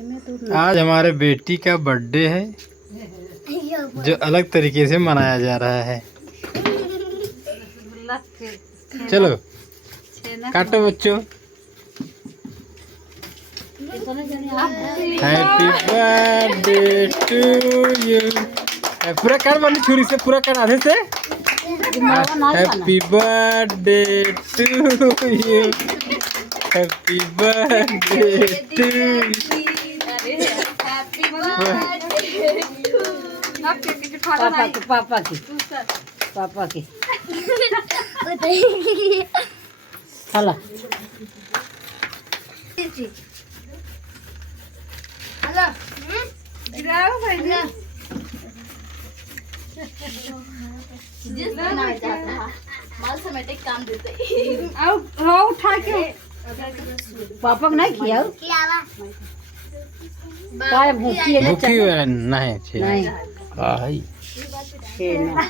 आज हमारे बेटी का बर्थडे है जो अलग तरीके से मनाया जा रहा है। चलो काटो बच्चों। Happy birthday to you. पूरा काट बनी छुरी से, पूरा काट आधे से। Happy birthday to you. Happy birthday to you. पापा की चला काम देते पापा को नहीं किया काय भूखी है भूखी है नहीं छे नहीं आई छे ना